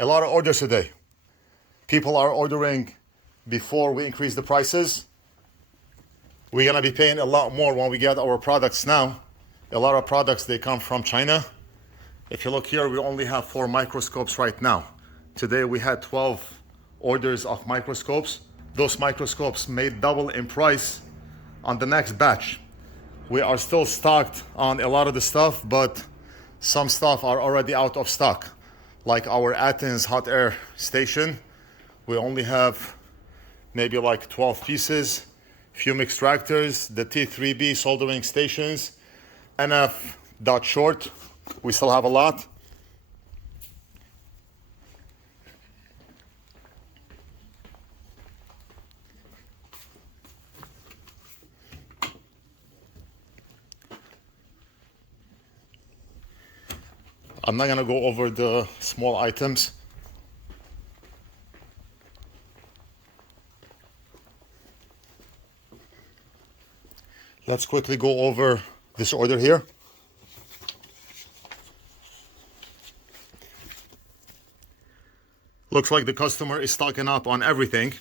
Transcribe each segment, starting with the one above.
A lot of orders today. People are ordering before we increase the prices. We're gonna be paying a lot more when we get our products now. A lot of products, they come from China. If you look here, we only have 4 microscopes right now. Today we had 12 orders of microscopes. Those microscopes made double in price on the next batch. We are still stocked on a lot of the stuff, but some stuff are already out of stock. Like our Athens hot air station, we only have maybe like 12 pieces. Fume extractors, the T3B soldering stations, NF dot short, we still have a lot. I'm not gonna go over the small items. Let's quickly go over this order here. Looks like the customer is stocking up on everything,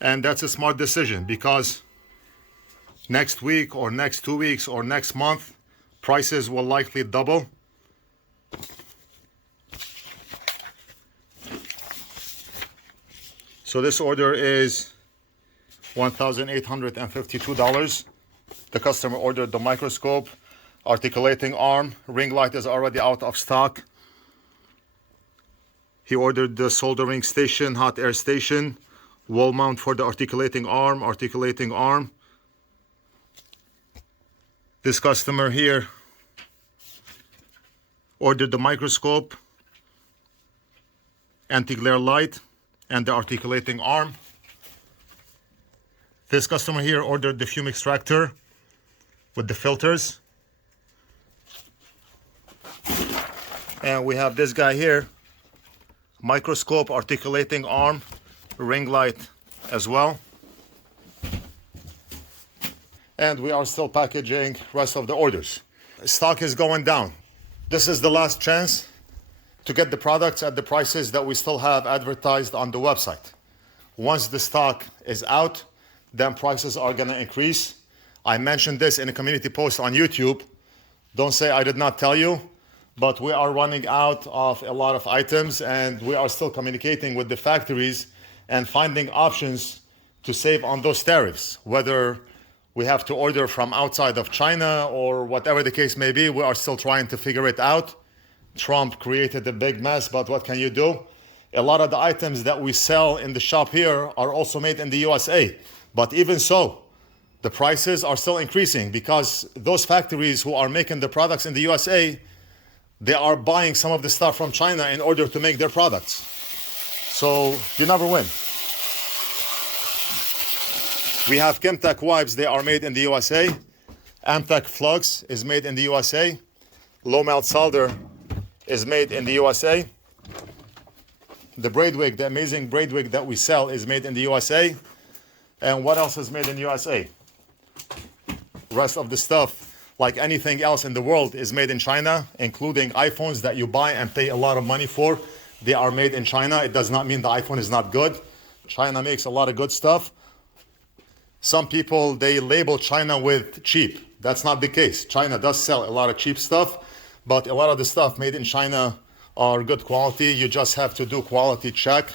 and that's a smart decision because next week or next 2 weeks or next month, prices will likely double. So this order is $1,852. The customer ordered the microscope, articulating arm, ring light is already out of stock. He ordered the soldering station, hot air station, wall mount for the articulating arm. This customer here ordered the microscope, anti-glare light, and the articulating arm. This customer here ordered the fume extractor with the filters. And we have this guy here, microscope, articulating arm, ring light as well. And we are still packaging rest of the orders. Stock is going down. This is the last chance to get the products at the prices that we still have advertised on the website. Once the stock is out, then prices are gonna increase. I mentioned this in a community post on YouTube. Don't say I did not tell you, but we are running out of a lot of items and we are still communicating with the factories and finding options to save on those tariffs. Whether we have to order from outside of China or whatever the case may be, we are still trying to figure it out. Trump created a big mess, but what can you do? A lot of the items that we sell in the shop here are also made in the USA. But even so, the prices are still increasing because those factories who are making the products in the USA, they are buying some of the stuff from China in order to make their products. So you never win. We have Chemtech wipes, they are made in the USA. Amtech Flux is made in the USA. Low melt solder is made in the USA. The braid wig, the amazing braid wig that we sell is made in the USA. And what else is made in the USA? Rest of the stuff, like anything else in the world, is made in China, including iPhones that you buy and pay a lot of money for. They are made in China. It does not mean the iPhone is not good. China makes a lot of good stuff. Some people, they label China with cheap. That's not the case. China does sell a lot of cheap stuff, but a lot of the stuff made in China are good quality. You just have to do quality check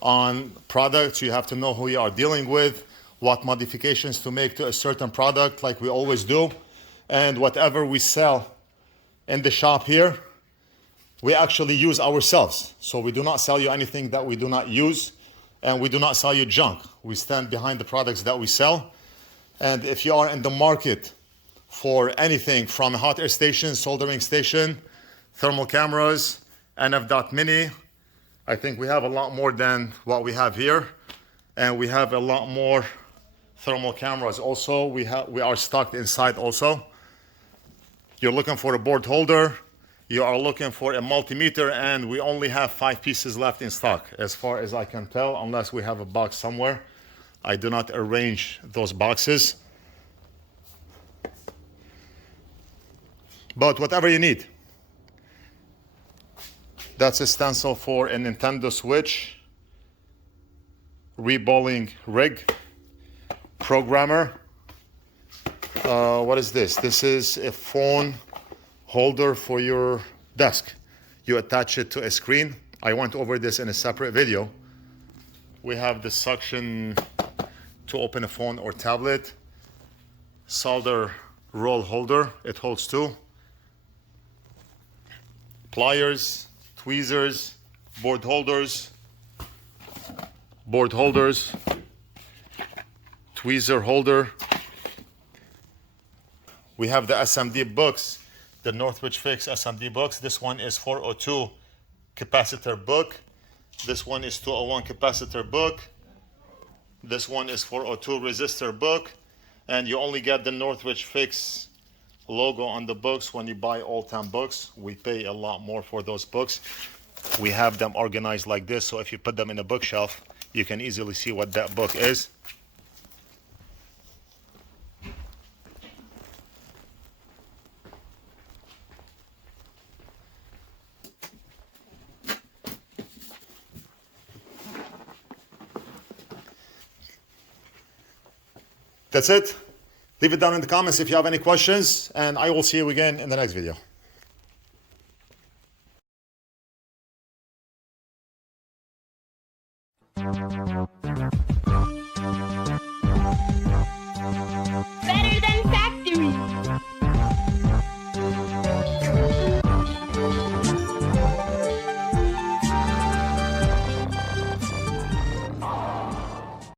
on products. You have to know who you are dealing with, what modifications to make to a certain product, like we always do. And whatever we sell in the shop here, we actually use ourselves. So we do not sell you anything that we do not use, and we do not sell you junk. We stand behind the products that we sell. And if you are in the market for anything from a hot air station, soldering station, thermal cameras, NF.mini, I think we have a lot more than what we have here. And we have a lot more thermal cameras also. We are stocked inside also. You're looking for a board holder, you are looking for a multimeter, and we only have 5 pieces left in stock, as far as I can tell, unless we have a box somewhere. I do not arrange those boxes. But whatever you need. That's a stencil for a Nintendo Switch, reballing rig, programmer. What is this? This is a phone holder for your desk. You attach it to a screen. I went over this in a separate video. We have the suction to open a phone or tablet. Solder roll holder, it holds two. Pliers, tweezers, board holders, tweezer holder. We have the SMD books, the NorthridgeFix SMD books. This one is 402 capacitor book. This one is 201 capacitor book. This one is 402 resistor book. And you only get the NorthridgeFix logo on the books when you buy all 10 books. We pay a lot more for those books. We have them organized like this, so if you put them in a bookshelf, you can easily see what that book is. That's it. Leave it down in the comments if you have any questions, and I will see you again in the next video.